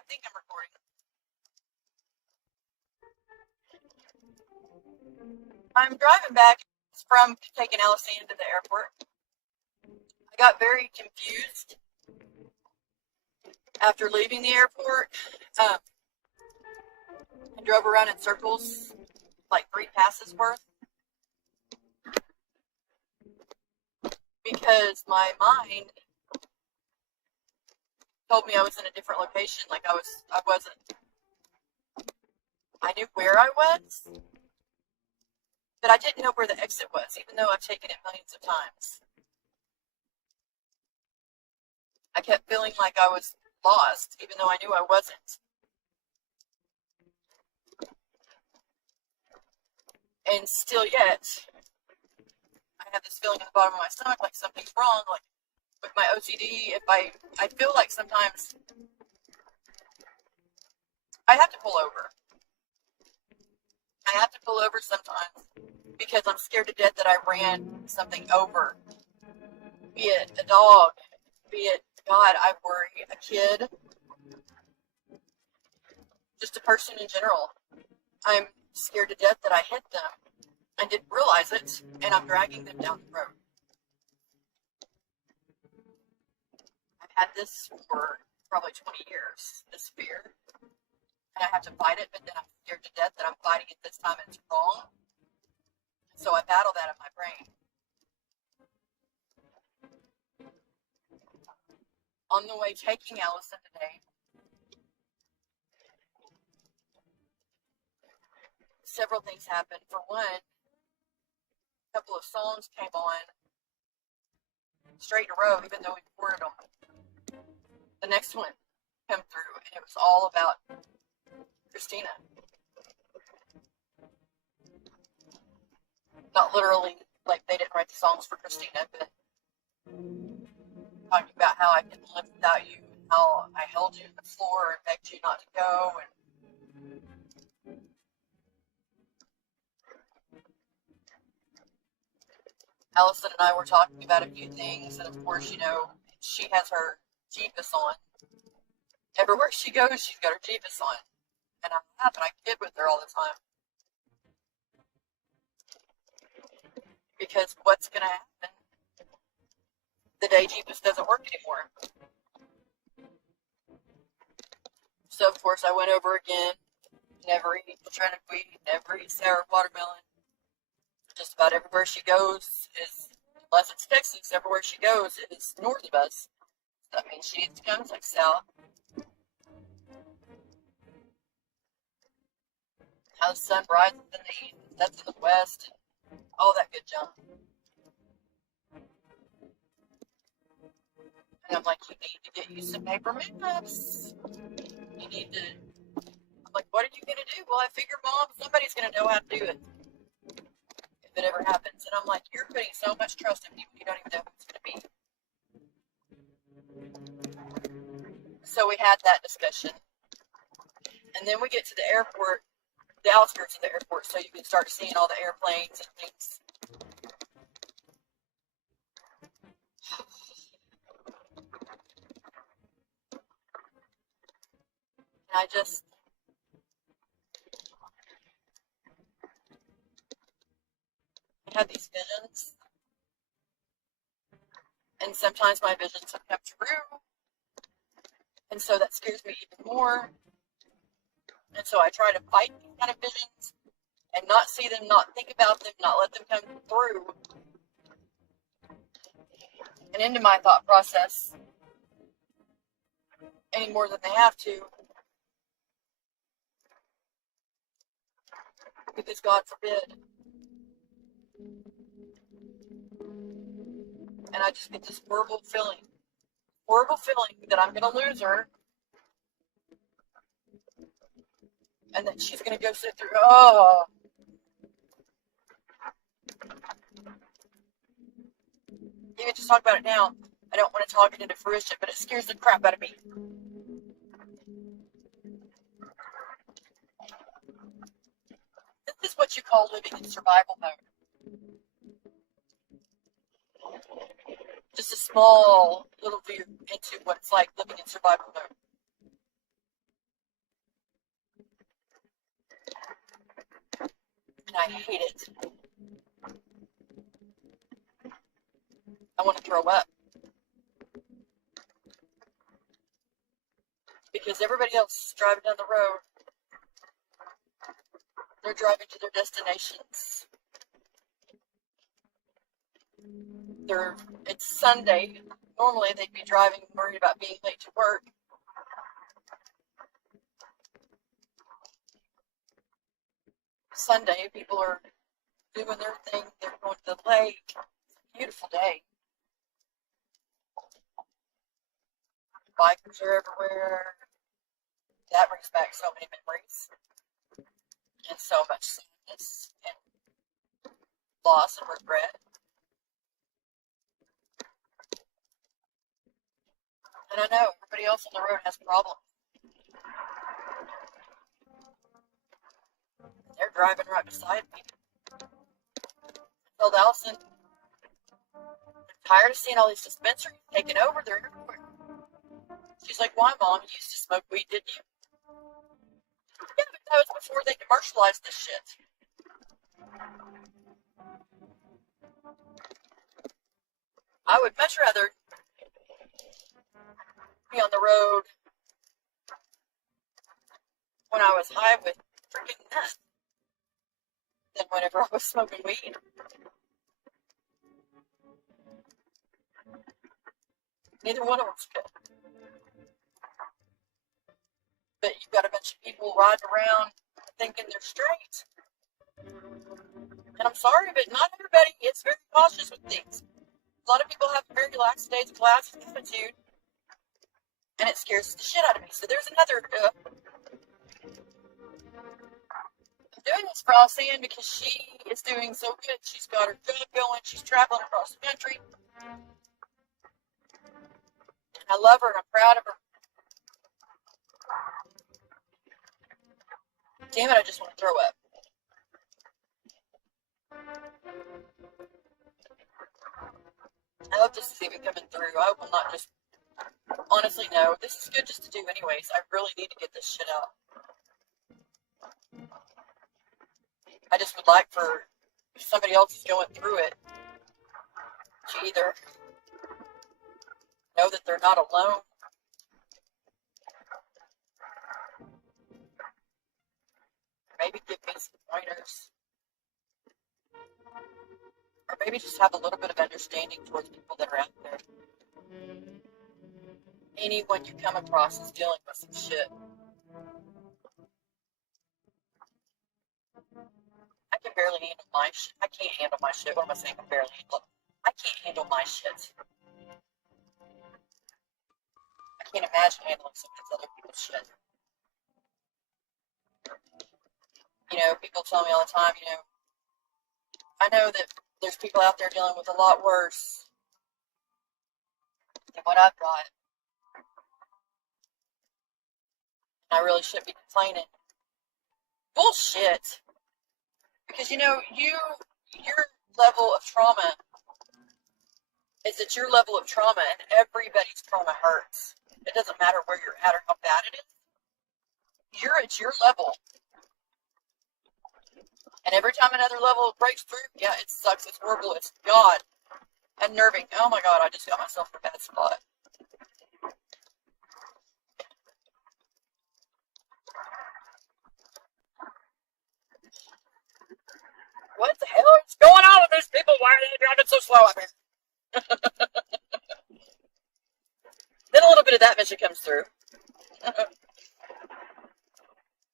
I think I'm recording. I'm driving back from taking Allison to the airport. I got very confused after leaving the airport. I drove around in circles, like 3 passes worth, because my mind told me I was in a different location. Like I wasn't. I knew where I was, but I didn't know where the exit was, even though I've taken it millions of times. I kept feeling like I was lost, even though I knew I wasn't. And still yet, I have this feeling in the bottom of my stomach like something's wrong, like with my OCD. If I feel like sometimes I have to pull over. I have to pull over sometimes because I'm scared to death that I ran something over. Be it a dog, be it, God, I worry, a kid, just a person in general. I'm scared to death that I hit them. I didn't realize it, and I'm dragging them down the road. I've had this for probably 20 years, this fear. And I have to fight it, but then I'm scared to death that I'm fighting it this time and it's wrong. So I battle that in my brain. On the way taking Allison today, several things happened. For one, a couple of songs came on straight in a row, even though we recorded them. The next one came through, and it was all about Christina. Not literally, like they didn't write the songs for Christina, but talking about how I couldn't live without you, and how I held you on the floor and begged you not to go, and Allison and I were talking about a few things, and of course, you know, she has her Jeepus on. Everywhere she goes, she's got her Jeepus on. And I have, and I kid with her all the time. Because what's going to happen the day Jeepus doesn't work anymore? So, of course, I went over again. Never eat shredded wheat, never eat sour watermelon. Just about everywhere she goes is, unless it's Texas, everywhere she goes is north of us. That means she needs to come like south. How the sun rises in the east, that's in the west, and all that good junk. And I'm like, you need to get you some paper maps. You need to. I'm like, what are you gonna do? Well, I figure, Mom, somebody's gonna know how to do it if it ever happens. And I'm like, you're putting so much trust in people you don't even know who it's gonna be. So we had that discussion, and then we get to the airport, the outskirts of the airport, so you can start seeing all the airplanes and things. And I had these visions, and sometimes my visions have come true, and so that scares me even more. And so I try to fight these kind of visions and not see them, not think about them, not let them come through and into my thought process any more than they have to. Because God forbid. And I just get this horrible feeling that I'm going to lose her. And that she's going to go sit through, Even just talk about it now, I don't want to talk it into fruition, but it scares the crap out of me. This is what you call living in survival mode. Just a small little view into what it's like living in survival mode. I hate it. I want to throw up. Because everybody else is driving down the road. They're driving to their destinations. It's Sunday. Normally they'd be driving worried about being late to work. Sunday, people are doing their thing. They're going to the lake. Beautiful day. Bikers are everywhere. That brings back so many memories. And so much sadness and loss and regret. And I know everybody else on the road has problems. They're driving right beside me. I told Allison, I'm tired of seeing all these dispensaries taken over. They're everywhere. She's like, why, Mom? You used to smoke weed, didn't you? Yeah, but that was before they commercialized this shit. I would much rather be on the road when I was high with freaking meth than whenever I was smoking weed. Neither one of them's good. But you've got a bunch of people riding around thinking they're straight. And I'm sorry, but not everybody is very cautious with things. A lot of people have very lackadaisical attitude, and it scares the shit out of me. So there's another. I'm doing this for Allison because she is doing so good. She's got her job going. She's traveling across the country. And I love her and I'm proud of her. Damn it, I just want to throw up. I hope this is even coming through. I will not just, honestly, no. This is good just to do anyways. I really need to get this shit out. I just would like for, if somebody else is going through it, to either know that they're not alone, maybe give me some pointers, or maybe just have a little bit of understanding towards people that are out there. Anyone you come across is dealing with some shit. I can barely handle my shit. I can't handle my shit. What am I saying? I barely handle it. I can't handle my shit. I can't imagine handling some of these other people's shit. You know, people tell me all the time, you know, I know that there's people out there dealing with a lot worse than what I've got. And I really shouldn't be complaining. Bullshit. Because, you know, your level of trauma is at your level of trauma, and everybody's trauma hurts. It doesn't matter where you're at or how bad it is. You're at your level. And every time another level breaks through, yeah, it sucks. It's horrible. It's God. Unnerving. Oh my God, I just got myself in a bad spot. What the hell is going on with these people? Why are they driving so slow up here? Then a little bit of that mission comes through.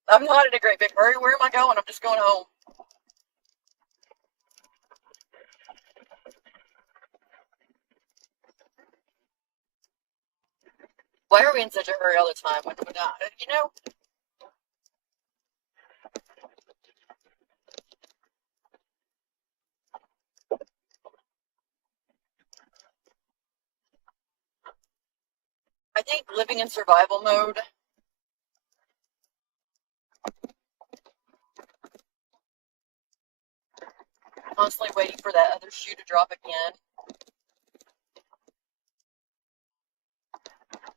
I'm not in a great big hurry. Where am I going? I'm just going home. Why are we in such a hurry all the time? When we're not, you know? I think living in survival mode constantly waiting for that other shoe to drop again.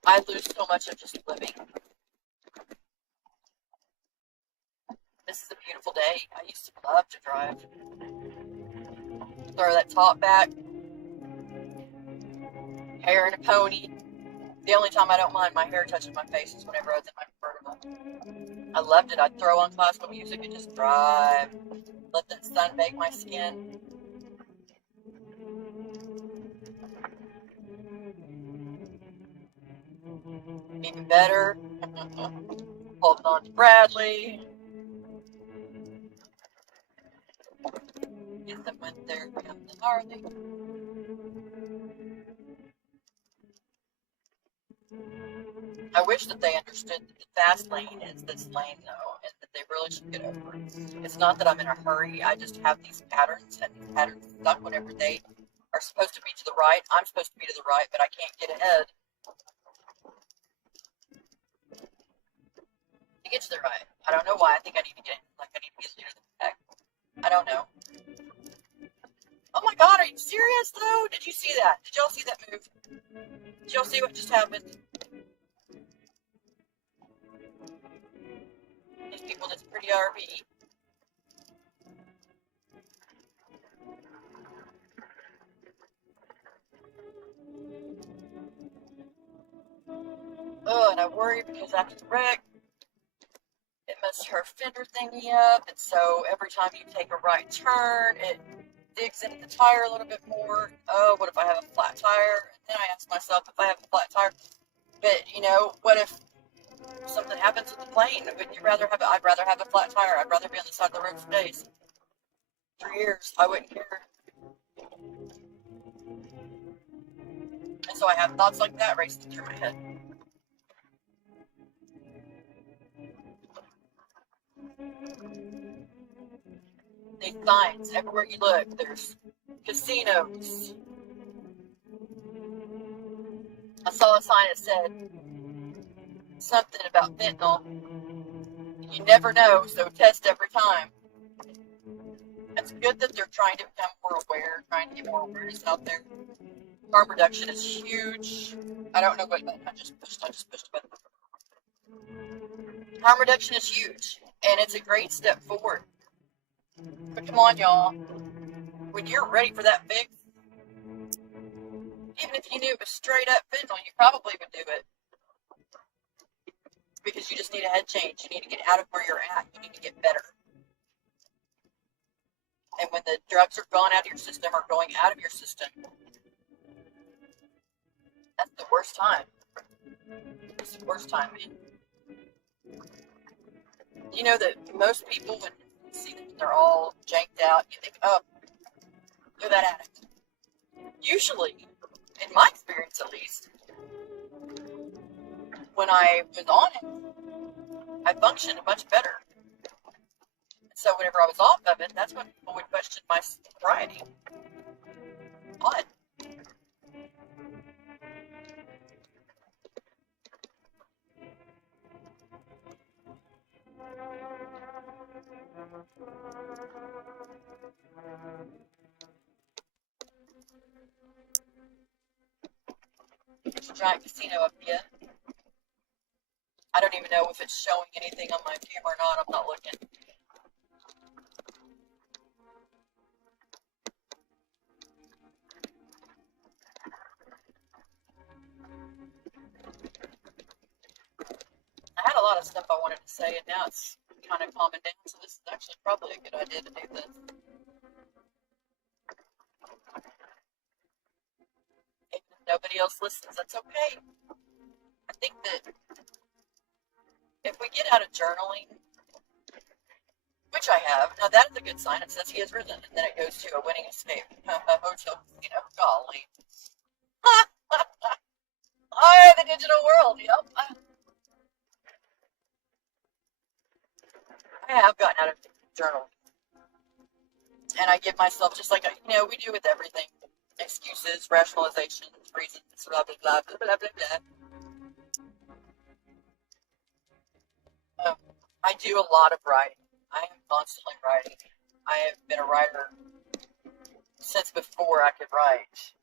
I lose so much of just living. This is a beautiful day. I used to love to drive. Throw that top back, hair in a pony. The only time I don't mind my hair touching my face is whenever I was in my convertible. I loved it. I'd throw on classical music and just drive. Let that sun bake my skin. Even better, holding on to Bradley. Get them when they're young and gnarly. I wish that they understood that the fast lane is this lane, though, and that they really should get over it. It's not that I'm in a hurry. I just have these patterns, and these patterns stuck whenever they are supposed to be to the right. I'm supposed to be to the right, but I can't get ahead. To get to the right. I don't know why. I think I need to get, like, I need to get leader than the pack. I don't know. Oh my god, are you serious, though? Did you see that? Did y'all see that move? Did y'all see what just happened? These people in this pretty RV. Oh, and I worry because after the wreck, it messed her fender thingy up, and so every time you take a right turn, it digs into the tire a little bit more. Oh, what if I have a flat tire? And then I ask myself, if I have a flat tire, but, you know, what if something happens with the plane? Would you rather have I'd rather have a flat tire. I'd rather be on the side of the road for days. 3 years, I wouldn't care. And so I have thoughts like that racing through my head. These signs, everywhere you look, there's casinos. I saw a sign that said something about fentanyl. You never know, so test every time. It's good that they're trying to become more aware, trying to get more awareness out there. Harm reduction is huge. I don't know what button I just pushed a button. Harm reduction is huge, and it's a great step forward. But come on, y'all. When you're ready for that fix, even if you knew it was straight up fentanyl, you probably would do it. Because you just need a head change. You need to get out of where you're at. You need to get better. And when the drugs are gone out of your system or going out of your system, that's the worst time. It's the worst time, man. You know that most people, when you see them, they're all janked out, you think, oh, they're that addict. Usually, in my experience at least, when I was on it, I functioned much better. So whenever I was off of it, that's when people would question my sobriety. Odd. There's a giant casino up here. I don't even know if it's showing anything on my camera or not. I'm not looking. I had a lot of stuff I wanted to say, and now it's kind of calming down, so this is actually probably a good idea to do this. If nobody else listens, that's okay. I think that if we get out of journaling, which I have, now that is a good sign. It says he has risen, and then it goes to a winning escape. Hotel, you know, golly. Oh, the digital world, yep. I have gotten out of journaling. And I give myself, just like, you know, we do with everything, excuses, rationalizations, reasons, blah, blah, blah, blah, blah, blah, blah. I do a lot of writing. I am constantly writing. I have been a writer since before I could write.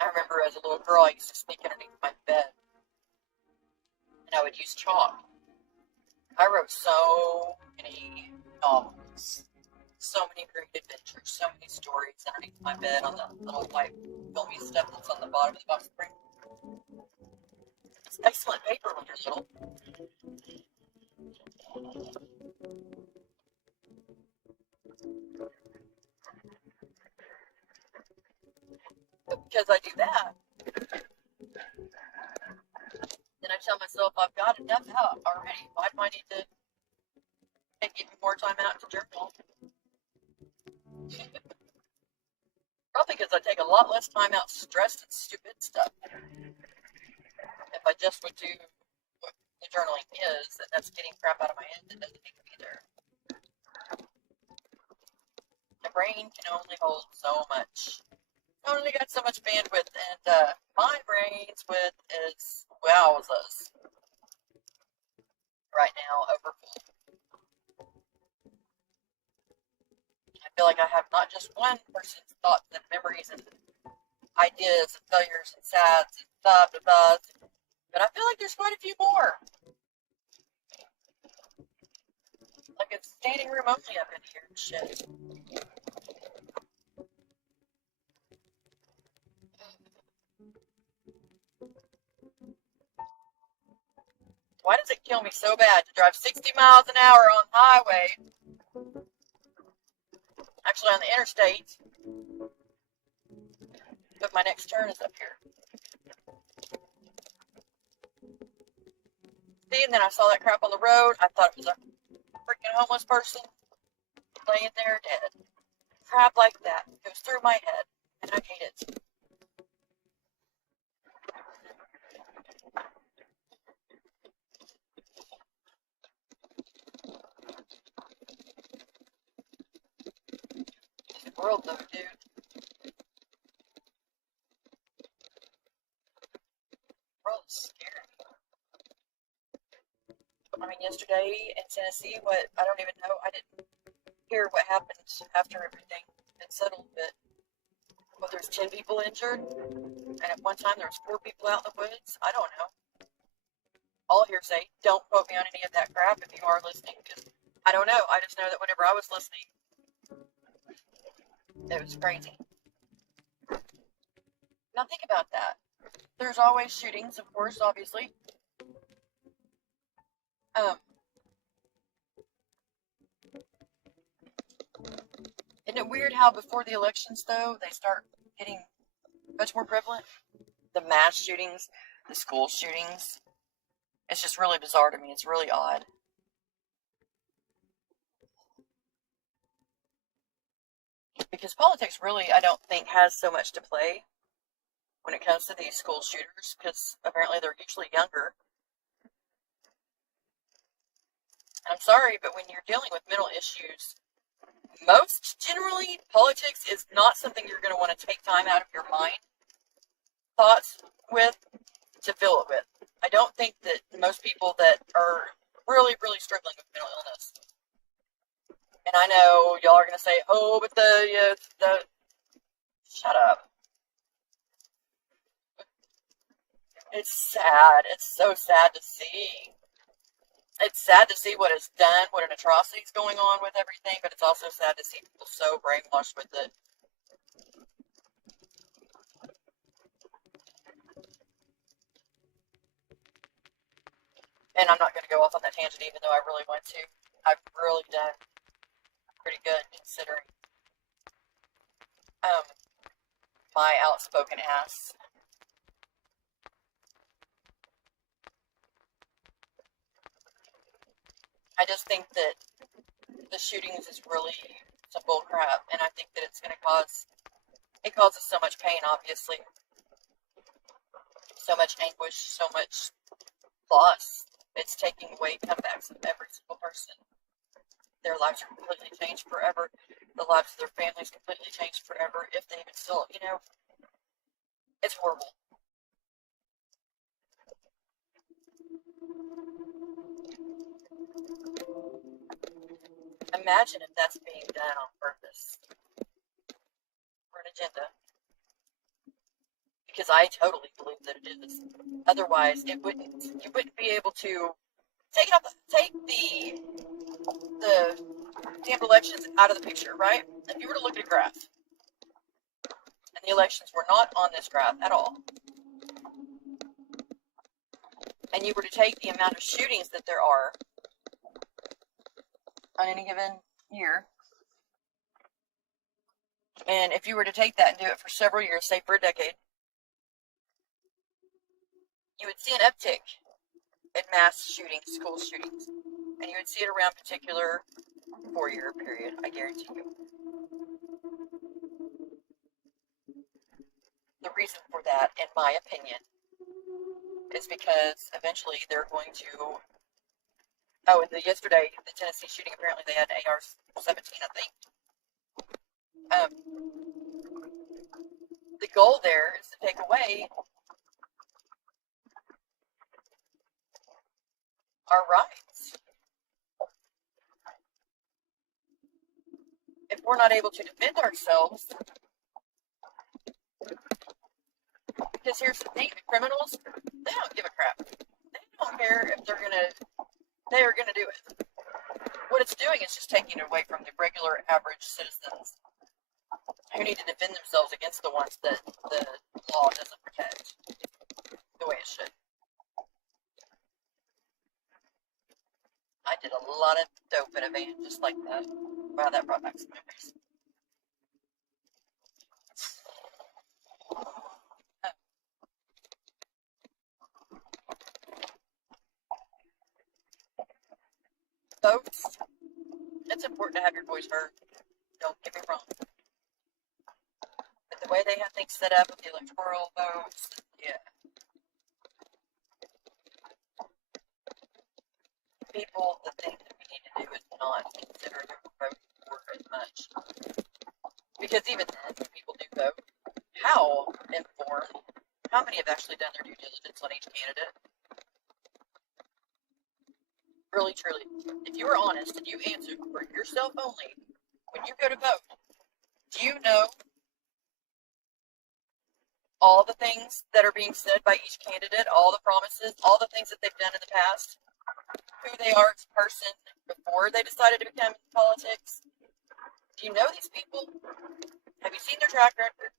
I remember as a little girl, I used to sneak underneath my bed, and I would use chalk I wrote so many novels, so many great adventures, so many stories underneath my bed on the little white filmy stuff that's on the bottom of the box spring. It's excellent paper when you're little. But because I do that, then I tell myself I've got enough out already. Why do I need to take even more time out to journal? Probably because I take a lot less time out stressed and stupid stuff. If I just would do what the journaling is, and that's getting crap out of my head that doesn't need to be there. The brain can only hold so much. I only got so much bandwidth, and my brain's width is wowzers right now, overfull. I feel like I have not just one person's thoughts and memories and ideas and failures and sads and blah blah blah, but I feel like there's quite a few more. Like it's standing room only up in here and shit. Why does it kill me so bad to drive 60 miles an hour on the highway? Actually, on the interstate. But my next turn is up here. See, and then I saw that crap on the road. I thought it was a freaking homeless person laying there dead. Crap like that goes through my head, and I hate it. This world, though, dude. The world is scary. I mean, yesterday in Tennessee, I don't even know. I didn't hear what happened after everything had settled, but there's 10 people injured, and at one time there was 4 people out in the woods. I don't know. All hearsay. Don't quote me on any of that crap if you are listening, because I don't know. I just know that whenever I was listening, it was crazy. Now think about that. There's always shootings, of course, obviously. Isn't it weird how before the elections, though, they start getting much more prevalent? The mass shootings, the school shootings. It's just really bizarre to me. It's really odd. Because politics really, I don't think, has so much to play when it comes to these school shooters, because apparently they're usually younger. And I'm sorry, but when you're dealing with mental issues, most generally, politics is not something you're going to want to take time out of your mind thoughts with to fill it with. I don't think that most people that are really, really struggling with mental illness, and I know y'all are going to say, oh, but shut up. It's sad. It's so sad to see. It's sad to see what is done, what an atrocity is going on with everything, but it's also sad to see people so brainwashed with it. And I'm not going to go off on that tangent even though I really want to. I've really done pretty good considering my outspoken ass. I just think that the shootings is really some bull crap, and I think that it's going to it causes so much pain, obviously. So much anguish, so much loss. It's taking away comebacks of every single person. Their lives are completely changed forever. The lives of their families completely changed forever. If they even still, it's horrible. Imagine if that's being done on purpose for an agenda. Because I totally believe that it is. Otherwise, you wouldn't be able to Take the damn elections out of the picture, right? If you were to look at a graph, and the elections were not on this graph at all, and you were to take the amount of shootings that there are on any given year, and if you were to take that and do it for several years, say for a decade, you would see an uptick in mass shootings, school shootings, and you would see it around a particular 4-year period, I guarantee you. The reason for that, in my opinion, is because eventually they're going to. Oh, and yesterday, the Tennessee shooting, apparently they had AR-17, I think. The goal there is to take away our rights. If we're not able to defend ourselves, because here's the thing, the criminals, they don't give a crap. They don't care if they are gonna do it. What it's doing is just taking it away from the regular average citizens who need to defend themselves against the ones that the law doesn't protect the way it should. I did a lot of dope in a van just like that. Wow, that brought back some memories. Folks, it's important to have your voice heard. Don't get me wrong. But the way they have things set up with the electoral votes, yeah. People, the thing that we need to do is not consider their vote for as much. Because even then, when people do vote, how informed, how many have actually done their due diligence on each candidate? Really, truly, if you are honest and you answer for yourself only, when you go to vote, do you know all the things that are being said by each candidate, all the promises, all the things that they've done in the past, who they are as a person before they decided to become in politics? Do you know these people? Have you seen their track record?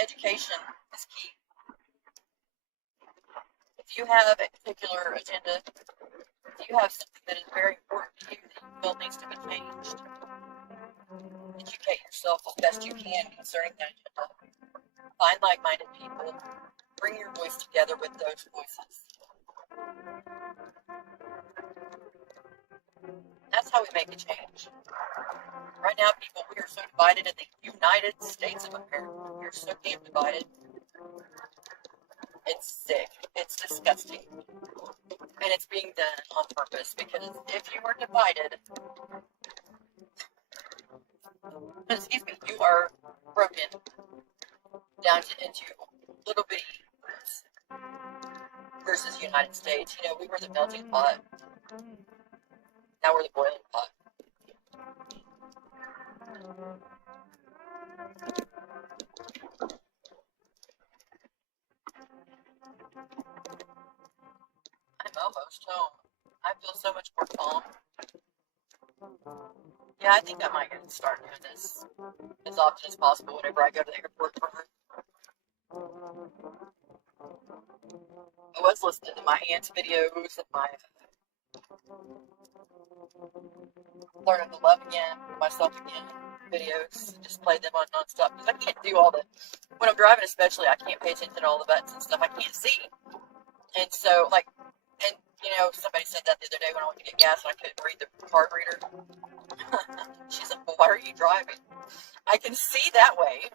Education is key. If you have a particular agenda, if you have something that is very important to you that you feel needs to be changed, educate yourself as best you can concerning that agenda. Find like-minded people. Bring your voice together with those voices. That's how we make a change. Right now, people, we are so divided in the United States of America. We are so damn divided. It's sick. It's disgusting. And it's being done on purpose, because if you are divided, excuse me, you are broken down into little bitty groups versus the United States. You know, we were the melting pot. Now we're the boiling pot. I'm almost home. I feel so much more calm. Yeah, I think I might get start doing this as often as possible whenever I go to the airport for her. I was listening to my aunt's videos and my learning to love again, myself again videos. Just play them on nonstop because I can't do all the, when I'm driving especially, I can't pay attention to all the buttons and stuff I can't see. And so, like, and you know, somebody said that the other day when I went to get gas and I couldn't read the card reader. She's like, well, why are you driving? I can see that way.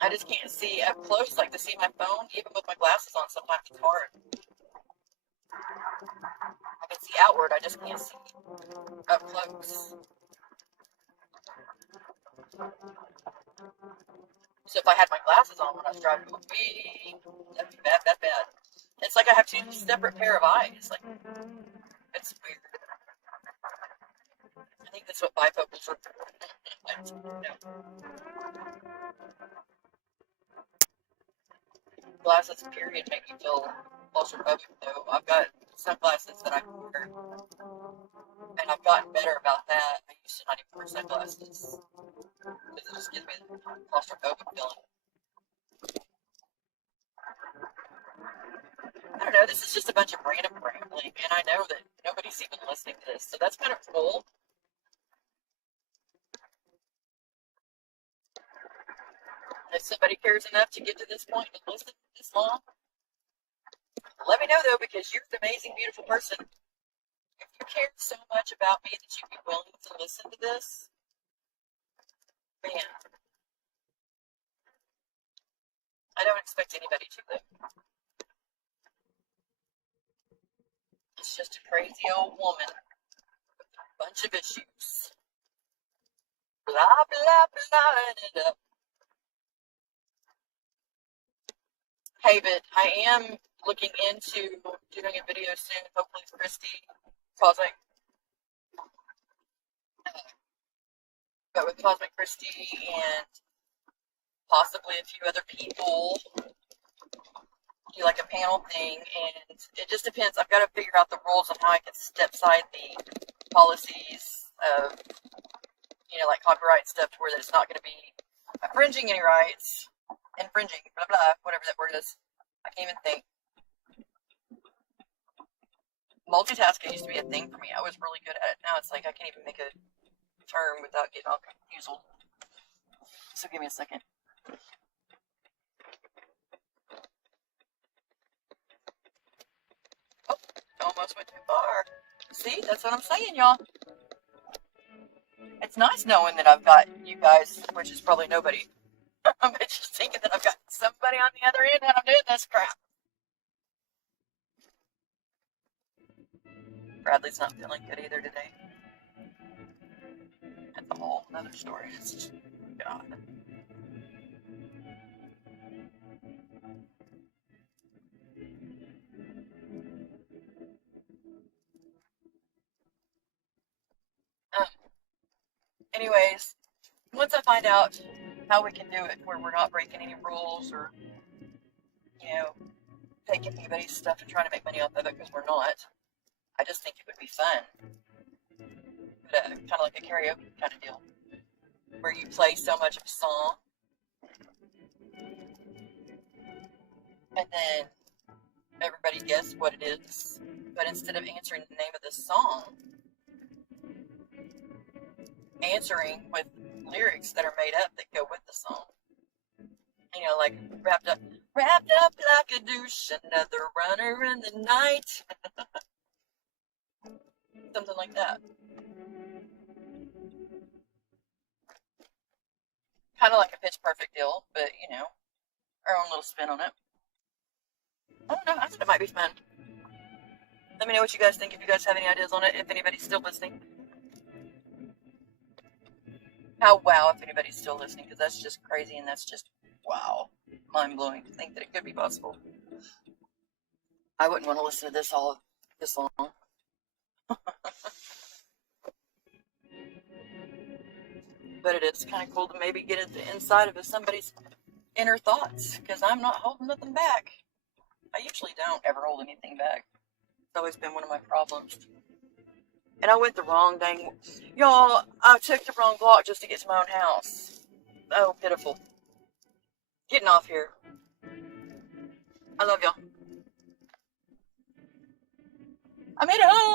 I just can't see up close, like to see my phone, even with my glasses on, sometimes it's hard. I can see outward, I just can't see up close. So if I had my glasses on when I was driving, that'd be bad. It's like I have two separate pair of eyes. Like, it's weird. I think that's what bifocals are for. No. sunglasses, period, make you feel claustrophobic, though. I've got sunglasses that I can wear, and I've gotten better about that. I used to not even wear sunglasses, because it just gives me the claustrophobic feeling. I don't know, this is just a bunch of random rambling, and I know that nobody's even listening to this, so that's kind of cool. If somebody cares enough to get to this point and listen this long, let me know, though, because you're an amazing, beautiful person. If you cared so much about me that you'd be willing to listen to this, man, I don't expect anybody to, though. It's just a crazy old woman with a bunch of issues. Blah, blah, blah, it up. Hey, but I am looking into doing a video soon, hopefully with Christy, Cosmic, but with Cosmic Christy and possibly a few other people, do like a panel thing, and it just depends. I've got to figure out the rules on how I can step side the policies of, like copyright stuff to where it's not going to be infringing any rights, infringing, blah, blah, whatever that word is. I can't even think. Multitasking used to be a thing for me. I was really good at it. Now it's like I can't even make a term without getting all confused. So give me a second. Oh, almost went too far. See, that's what I'm saying, y'all. It's nice knowing that I've got you guys, which is probably nobody. I'm just thinking that I've got somebody on the other end when I'm doing this crap. Bradley's not feeling good either today. That's a whole other story. It's just, God. Anyways, once I find out how we can do it where we're not breaking any rules or, taking anybody's stuff and trying to make money off of it, because we're not, I just think it would be fun. But, kind of like a karaoke kind of deal, where you play so much of a song, and then everybody guess what it is, but instead of answering the name of the song, answering with lyrics that are made up that go with the song. Like wrapped up like a douche, another runner in the night. Something like that. Kind of like a Pitch Perfect deal, but, our own little spin on it. I don't know, I thought it might be fun. Let me know what you guys think, if you guys have any ideas on it, if anybody's still listening. Wow, if anybody's still listening, because that's just crazy, and that's just, wow, mind-blowing to think that it could be possible. I wouldn't want to listen to this all this long. But it is kind of cool to maybe get at the inside of somebody's inner thoughts, because I'm not holding nothing back. I usually don't ever hold anything back. It's always been one of my problems. And I went the wrong dang... Y'all, I took the wrong block just to get to my own house. Oh, pitiful. Getting off here. I love y'all. I made it home!